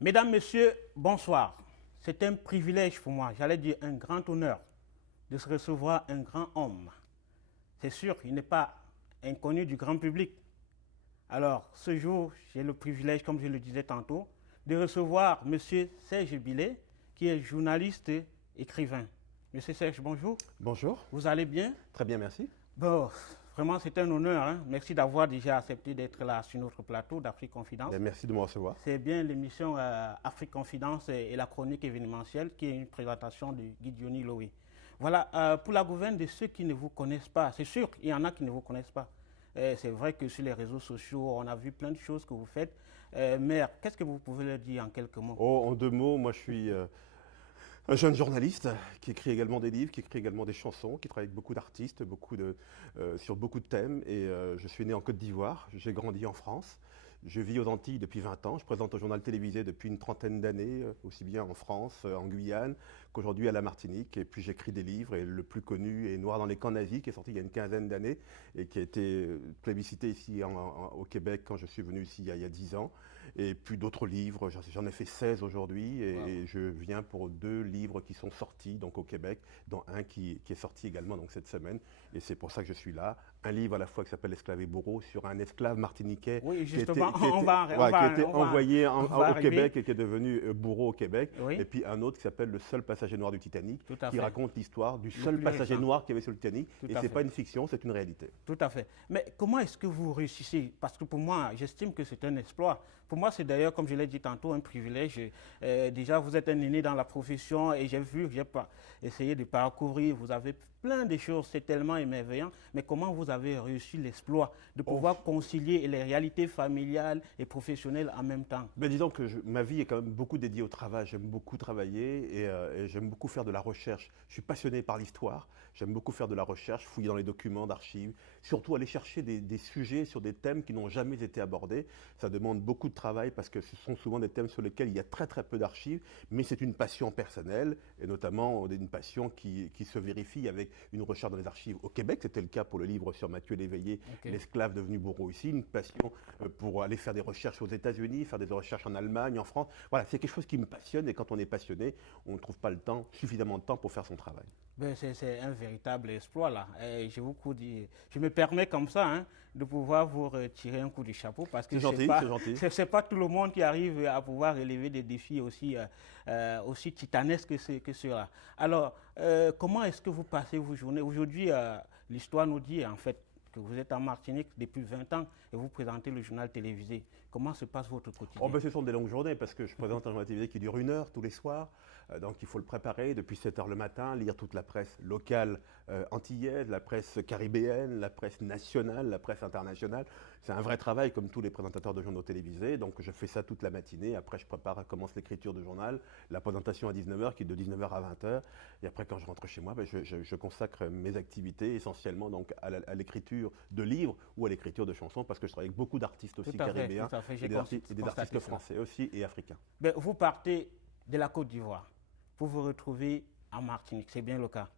Mesdames, Messieurs, bonsoir. C'est un privilège pour moi, j'allais dire un grand honneur, de se recevoir un grand homme. C'est sûr, il n'est pas inconnu du grand public. Alors, ce jour, j'ai le privilège, comme je le disais tantôt, de recevoir M. Serge Billet, qui est journaliste et écrivain. Monsieur Serge, bonjour. Bonjour. Vous allez bien? Très bien, merci. Bon, vraiment, c'est un honneur. Hein. Merci d'avoir déjà accepté d'être là sur notre plateau d'Afrique Confidence. Bien, merci de me recevoir. C'est bien l'émission Afrique Confidence et la chronique événementielle qui est une présentation de Gideoni Loé. Voilà, pour la gouverne de ceux qui ne vous connaissent pas, c'est sûr qu'il y en a qui ne vous connaissent pas. C'est vrai que sur les réseaux sociaux, on a vu plein de choses que vous faites. Mais qu'est-ce que vous pouvez leur dire en quelques mots? Oh, en deux mots, moi je suis un jeune journaliste qui écrit également des livres, qui écrit également des chansons, qui travaille avec beaucoup d'artistes, sur beaucoup de thèmes. Et je suis né en Côte d'Ivoire, j'ai grandi en France. Je vis aux Antilles depuis 20 ans. Je présente un journal télévisé depuis une trentaine d'années, aussi bien en France, en Guyane, qu'aujourd'hui à la Martinique. Et puis j'écris des livres, et le plus connu est Noir dans les camps nazis, qui est sorti il y a une quinzaine d'années et qui a été plébiscité ici au Québec quand je suis venu ici il y a 10 ans. Et puis d'autres livres, j'en ai fait 16 aujourd'hui et je viens pour 2 livres qui sont sortis donc au Québec, dont un qui est sorti également donc cette semaine. Et c'est pour ça que je suis là. Un livre à la fois qui s'appelle Esclave et bourreau sur un esclave martiniquais qui a été envoyé au Québec et qui est devenu bourreau au Québec. Oui. Et puis un autre qui s'appelle Le seul passager noir du Titanic, qui raconte l'histoire du seul passager noir qu'il y avait sur le Titanic. Et ce n'est pas une fiction, c'est une réalité. Tout à fait. Mais comment est-ce que vous réussissez? Parce que pour moi, j'estime que c'est un exploit. Pour moi, c'est d'ailleurs, comme je l'ai dit tantôt, un privilège. Déjà, vous êtes un aîné dans la profession et j'ai vu, j'ai essayé de parcourir, vous avez plein de choses, c'est tellement émerveillant. Mais comment vous avez réussi l'exploit de pouvoir concilier les réalités familiales et professionnelles en même temps? Ben disons que ma vie est quand même beaucoup dédiée au travail. J'aime beaucoup travailler et j'aime beaucoup faire de la recherche. Je suis passionné par l'histoire. J'aime beaucoup faire de la recherche, fouiller dans les documents d'archives, surtout aller chercher des sujets sur des thèmes qui n'ont jamais été abordés. Ça demande beaucoup de travail parce que ce sont souvent des thèmes sur lesquels il y a très très peu d'archives, mais c'est une passion personnelle et notamment une passion qui se vérifie avec une recherche dans les archives au Québec. C'était le cas pour le livre sur Mathieu Léveillé, l'esclave devenu bourreau ici, une passion pour aller faire des recherches aux États-Unis, faire des recherches en Allemagne, en France. Voilà, c'est quelque chose qui me passionne et quand on est passionné, on ne trouve pas suffisamment de temps pour faire son travail. Ben, c'est un véritable exploit là. Je me permets comme ça de pouvoir vous retirer un coup du chapeau parce que c'est pas tout le monde qui arrive à pouvoir relever des défis aussi titanesques que ceux-là. Alors, comment est-ce que vous passez vos journées? Aujourd'hui, l'histoire nous dit en fait que vous êtes en Martinique depuis 20 ans et vous présentez le journal télévisé. Comment se passe votre quotidien? Ce sont des longues journées parce que je présente un journal télévisé qui dure 1 heure tous les soirs. Donc il faut le préparer depuis 7 heures le matin, lire toute la presse locale antillaise, la presse caribéenne, la presse nationale, la presse internationale. C'est un vrai travail comme tous les présentateurs de journaux télévisés. Donc je fais ça toute la matinée. Après je commence l'écriture du journal, la présentation à 19h qui est de 19h à 20h. Et après quand je rentre chez moi, je consacre mes activités essentiellement donc, à l'écriture de livres ou à l'écriture de chansons parce que je travaille avec beaucoup d'artistes aussi caribéens et des artistes français aussi et africains. Ben, vous partez de la Côte d'Ivoire pour vous retrouver en Martinique, c'est bien le cas.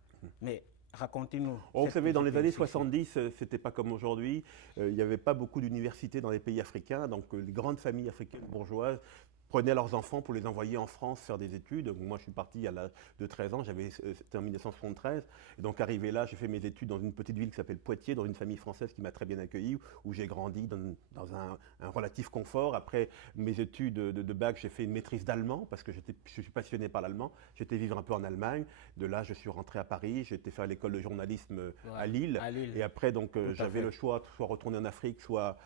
Mais racontez-nous. Vous savez, dans les années 70, c'était pas comme aujourd'hui. Il n'y avait pas beaucoup d'universités dans les pays africains, donc les grandes familles africaines bourgeoises prenaient leurs enfants pour les envoyer en France faire des études. Donc, moi, je suis parti à l'âge de 13 ans, c'était en 1973. Et donc, arrivé là, j'ai fait mes études dans une petite ville qui s'appelle Poitiers, dans une famille française qui m'a très bien accueilli, où j'ai grandi dans un relatif confort. Après mes études de bac, j'ai fait une maîtrise d'allemand, parce que je suis passionné par l'allemand. J'étais vivre un peu en Allemagne. De là, je suis rentré à Paris. J'ai été faire l'école de journalisme à Lille. Et après, donc, j'avais le choix, soit retourner en Afrique, soit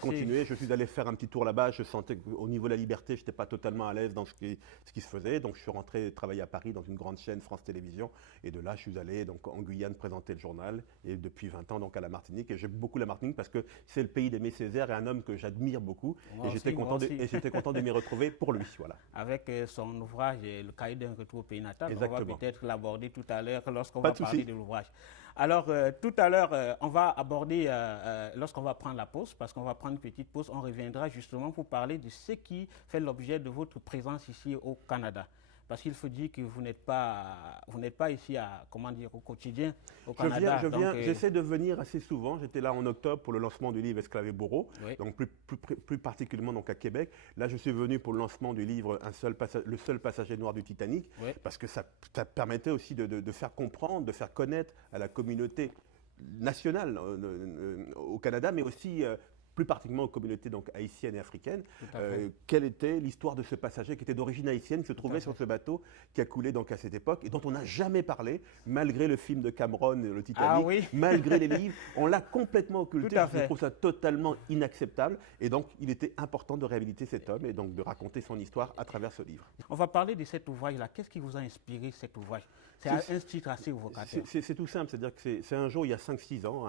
continuer. Je suis allé faire un petit tour là-bas. Je sentais qu'au niveau de la liberté, je n'étais pas totalement à l'aise dans ce qui se faisait. Donc, je suis rentré travailler à Paris dans une grande chaîne France Télévisions. Et de là, je suis allé donc, en Guyane présenter le journal. Et depuis 20 ans, donc, à la Martinique. Et j'aime beaucoup la Martinique parce que c'est le pays d'Aimé Césaire et un homme que j'admire beaucoup. Et j'étais content de m'y retrouver pour lui. Voilà. Avec son ouvrage, Le cahier d'un retour au pays natal, exactement. On va peut-être l'aborder tout à l'heure lorsqu'on va parler de l'ouvrage. Alors, tout à l'heure, on va aborder, lorsqu'on va prendre la pause, parce qu'on va prendre une petite pause, on reviendra justement pour parler de ce qui fait l'objet de votre présence ici au Canada. Parce qu'il faut dire que vous n'êtes pas ici au quotidien au Canada. J'essaie de venir assez souvent. J'étais là en octobre pour le lancement du livre Esclaves et bourreaux, oui. Donc plus particulièrement donc à Québec. Là, je suis venu pour le lancement du livre Le seul passager noir du Titanic, oui. Parce que ça permettait aussi de faire comprendre, de faire connaître à la communauté nationale au Canada, mais aussi plus particulièrement aux communautés donc, haïtiennes et africaines, quelle était l'histoire de ce passager qui était d'origine haïtienne, qui se trouvait sur ce bateau qui a coulé donc, à cette époque et dont on n'a jamais parlé, malgré le film de Cameron, le Titanic, oui. Malgré les livres, on l'a complètement occulté. Je trouve ça totalement inacceptable et donc il était important de réhabiliter cet homme et donc de raconter son histoire à travers ce livre. On va parler de cet ouvrage-là. Qu'est-ce qui vous a inspiré cet ouvrage? C'est un titre assez évocateur. C'est tout simple, c'est-à-dire que c'est un jour, il y a 5-6 ans,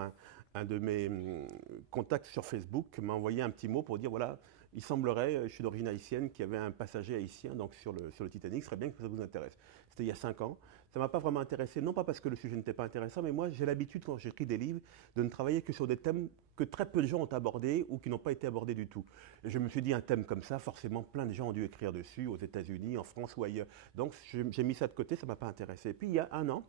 un de mes contacts sur Facebook m'a envoyé un petit mot pour dire voilà, il semblerait, je suis d'origine haïtienne, qu'il y avait un passager haïtien donc sur le Titanic, ce serait bien que ça vous intéresse. C'était il y a 5 ans. Ça ne m'a pas vraiment intéressé, non pas parce que le sujet n'était pas intéressant, mais moi j'ai l'habitude quand j'écris des livres de ne travailler que sur des thèmes que très peu de gens ont abordés ou qui n'ont pas été abordés du tout. Et je me suis dit un thème comme ça, forcément plein de gens ont dû écrire dessus, aux États-Unis, en France ou ailleurs. Donc j'ai mis ça de côté, ça ne m'a pas intéressé. Et puis il y a 1 an,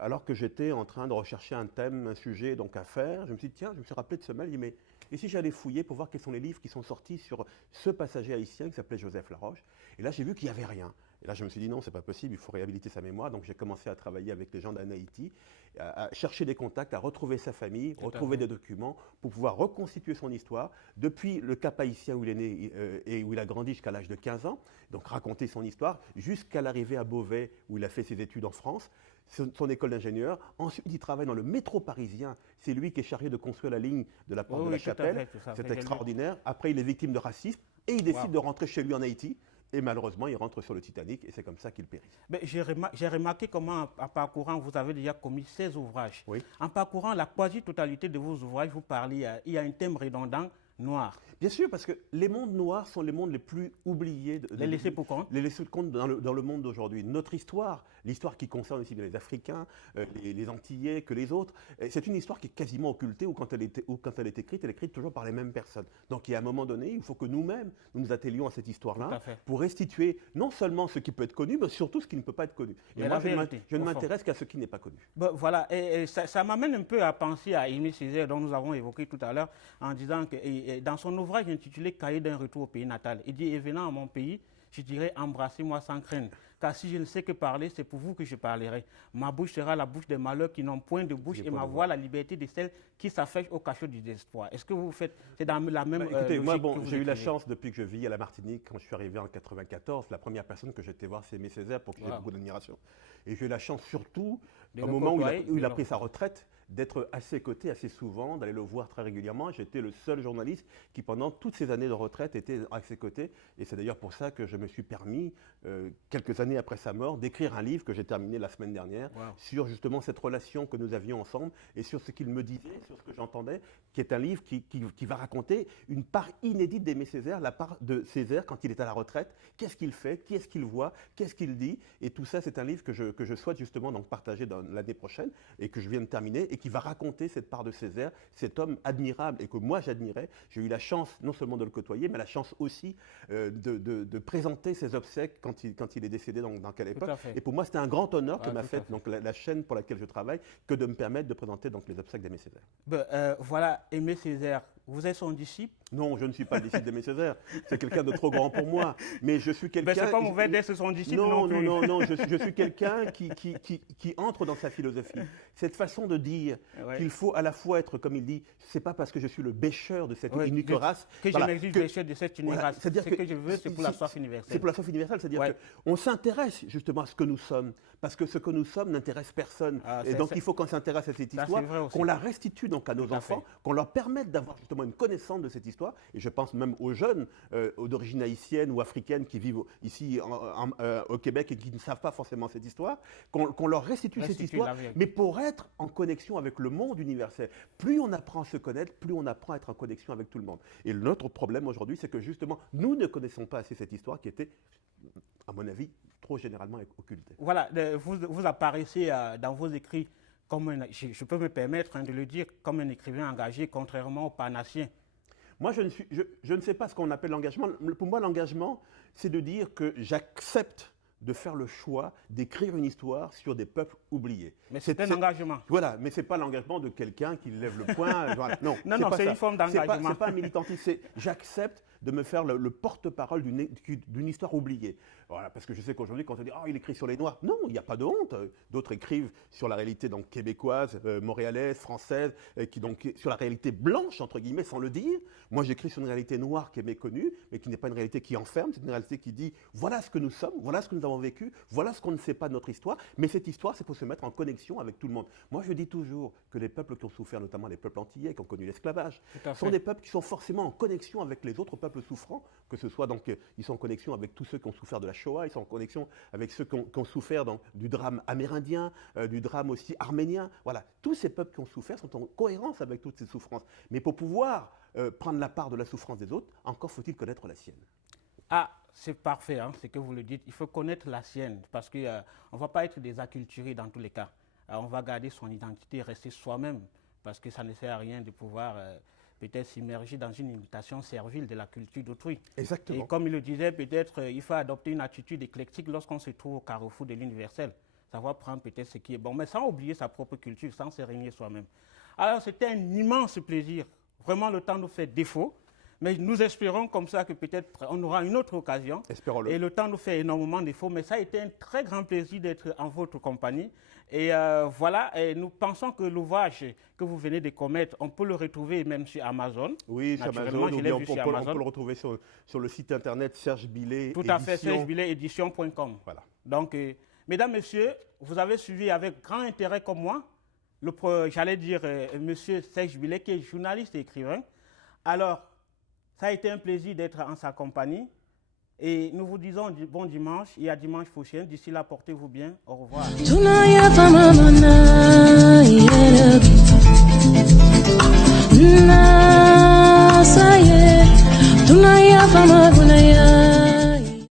alors que j'étais en train de rechercher un thème, un sujet donc à faire, je me suis dit tiens, je me suis rappelé de ce mail, je me dis mais et si j'allais fouiller pour voir quels sont les livres qui sont sortis sur ce passager haïtien qui s'appelait Joseph Laroche. Et là j'ai vu qu'il n'y avait rien. Et là je me suis dit non, c'est pas possible, il faut réhabiliter sa mémoire. Donc j'ai commencé à travailler avec les gens d'En Haïti, à chercher des contacts, à retrouver sa famille, retrouver des documents pour pouvoir reconstituer son histoire depuis le Cap haïtien où il est né et où il a grandi jusqu'à l'âge de 15 ans, donc raconter son histoire jusqu'à l'arrivée à Beauvais où il a fait ses études en France. Son école d'ingénieur. Ensuite, il travaille dans le métro parisien. C'est lui qui est chargé de construire la ligne de la porte de la Chapelle. C'est extraordinaire. Après, il est victime de racisme et il décide de rentrer chez lui en Haïti. Et malheureusement, il rentre sur le Titanic et c'est comme ça qu'il périt. J'ai remarqué comment, en parcourant, vous avez déjà commis 16 ouvrages. Oui. En parcourant la quasi-totalité de vos ouvrages, vous parlez, il y a un thème redondant, noir. Bien sûr, parce que les mondes noirs sont les mondes les plus oubliés. Les laissés pour compte. Les laissés pour compte dans le monde d'aujourd'hui. Notre histoire, l'histoire qui concerne aussi bien les Africains, les Antillais que les autres, c'est une histoire qui est quasiment occultée ou quand elle est écrite toujours par les mêmes personnes. Donc il y a un moment donné, il faut que nous-mêmes, nous attelions à cette histoire-là pour restituer non seulement ce qui peut être connu, mais surtout ce qui ne peut pas être connu. Et moi, je ne m'intéresse qu'à ce qui n'est pas connu. Voilà, et ça m'amène un peu à penser à Aimé Césaire, dont nous avons évoqué tout à l'heure, en disant que dans son ouvrage intitulé Cahier d'un retour au pays natal, il dit « Et venant à mon pays, je dirais embrassez-moi sans crainte, car si je ne sais que parler, c'est pour vous que je parlerai. Ma bouche sera la bouche des malheurs qui n'ont point de bouche et ma voix la liberté de celles qui s'affichent au cachot du désespoir. » Est-ce que vous faites, c'est dans la même écoutez, moi, j'ai eu la chance depuis que je vis à la Martinique, quand je suis arrivé en 94, la première personne que j'étais voir, c'est Aimé Césaire, pour qui j'ai beaucoup d'admiration. Et j'ai eu la chance surtout, au moment où il a pris sa retraite, d'être à ses côtés assez souvent, d'aller le voir très régulièrement. J'étais le seul journaliste qui, pendant toutes ces années de retraite, était à ses côtés. Et c'est d'ailleurs pour ça que je me suis permis, quelques années après sa mort, d'écrire un livre que j'ai terminé la semaine dernière sur justement cette relation que nous avions ensemble et sur ce qu'il me disait, sur ce que j'entendais, qui est un livre qui va raconter une part inédite d'Aimé Césaire, la part de Césaire quand il est à la retraite. Qu'est-ce qu'il fait, qu'est-ce qu'il voit, qu'est-ce qu'il dit. Et tout ça, c'est un livre que je souhaite justement donc partager l'année prochaine et que je viens de terminer. Et qui va raconter cette part de Césaire, cet homme admirable et que moi j'admirais. J'ai eu la chance non seulement de le côtoyer, mais la chance aussi de présenter ses obsèques quand il est décédé dans quelle époque. Et pour moi, c'était un grand honneur que m'a fait donc, la chaîne pour laquelle je travaille, que de me permettre de présenter donc, les obsèques d'Aimé Césaire. Voilà, Aimé Césaire, vous êtes son disciple? Non, je ne suis pas le disciple d'Aimé Césaire. C'est quelqu'un de trop grand pour moi. Mais je suis quelqu'un... c'est pas mauvais d'être son disciple non plus. Non, je suis quelqu'un qui entre dans sa philosophie. Cette façon de dire qu'il faut à la fois être, comme il dit, c'est pas parce que je suis le bêcheur de cette unique race... Que je m'exige bêcheur de cette unique race. Ce que je veux, c'est pour la soif universelle. C'est pour la soif universelle, c'est-à-dire qu'on s'intéresse justement à ce que nous sommes, parce que ce que nous sommes n'intéresse personne. Et donc il faut qu'on s'intéresse à cette histoire, qu'on la restitue donc à nos enfants, qu'on leur permette d'avoir justement une connaissance de cette histoire. Et je pense même aux jeunes d'origine haïtienne ou africaine qui vivent ici au Québec et qui ne savent pas forcément cette histoire, qu'on leur restitue cette histoire, mais pour être en connexion avec le monde universel. Plus on apprend à se connaître, plus on apprend à être en connexion avec tout le monde. Et notre problème aujourd'hui, c'est que justement, nous ne connaissons pas assez cette histoire qui était, à mon avis, trop généralement occultée. Voilà, vous apparaissez dans vos écrits, comme je peux me permettre de le dire, comme un écrivain engagé, contrairement aux Parnassiens. Moi, je ne sais pas ce qu'on appelle l'engagement. Pour moi, l'engagement, c'est de dire que j'accepte de faire le choix d'écrire une histoire sur des peuples oubliés. Mais c'est un engagement. Voilà, mais ce n'est pas l'engagement de quelqu'un qui lève le poing. Voilà. Non, c'est une forme d'engagement. Ce n'est pas un militantisme, j'accepte de me faire le porte-parole d'une histoire oubliée. Voilà, parce que je sais qu'aujourd'hui, quand on dit « il écrit sur les Noirs », non, il n'y a pas de honte. D'autres écrivent sur la réalité donc, québécoise, montréalaise, française, sur la réalité blanche, entre guillemets, sans le dire. Moi, j'écris sur une réalité noire qui est méconnue, mais qui n'est pas une réalité qui enferme, c'est une réalité qui dit « voilà ce que nous sommes, voilà ce que nous avons vécu, voilà ce qu'on ne sait pas de notre histoire ». Mais cette histoire, c'est pour se mettre en connexion avec tout le monde. Moi, je dis toujours que les peuples qui ont souffert, notamment les peuples antillais, qui ont connu l'esclavage, sont des peuples qui sont forcément en connexion avec les autres peuples souffrants, que ce soit donc, ils sont en connexion avec tous ceux qui ont souffert de la Shoah, ils sont en connexion avec ceux qui ont souffert du drame amérindien, du drame aussi arménien. Voilà, tous ces peuples qui ont souffert sont en cohérence avec toutes ces souffrances. Mais pour pouvoir prendre la part de la souffrance des autres, encore faut-il connaître la sienne. Ah, c'est parfait, hein, ce que vous le dites. Il faut connaître la sienne parce qu'on ne va pas être des acculturés dans tous les cas. On va garder son identité, rester soi-même parce que ça ne sert à rien de pouvoir peut-être s'immerger dans une imitation servile de la culture d'autrui. Exactement. Et comme il le disait, peut-être il faut adopter une attitude éclectique lorsqu'on se trouve au carrefour de l'universel. Savoir prendre peut-être ce qui est bon, mais sans oublier sa propre culture, sans se régner soi-même. Alors c'était un immense plaisir. Vraiment, le temps nous fait défaut. Mais nous espérons comme ça que peut-être on aura une autre occasion. Espérons-le. Et le temps nous fait énormément défaut, mais ça a été un très grand plaisir d'être en votre compagnie. Et voilà, et nous pensons que l'ouvrage que vous venez de commettre, on peut le retrouver même sur Amazon. Oui, sur Amazon, on peut le retrouver sur le site internet Serge Billet. Tout à fait, sergebillet-édition.com. Voilà. Donc, mesdames, messieurs, vous avez suivi avec grand intérêt comme moi, j'allais dire, monsieur Serge Billet, qui est journaliste et écrivain. Alors, ça a été un plaisir d'être en sa compagnie. Et nous vous disons bon dimanche et à dimanche prochain. D'ici là, portez-vous bien. Au revoir.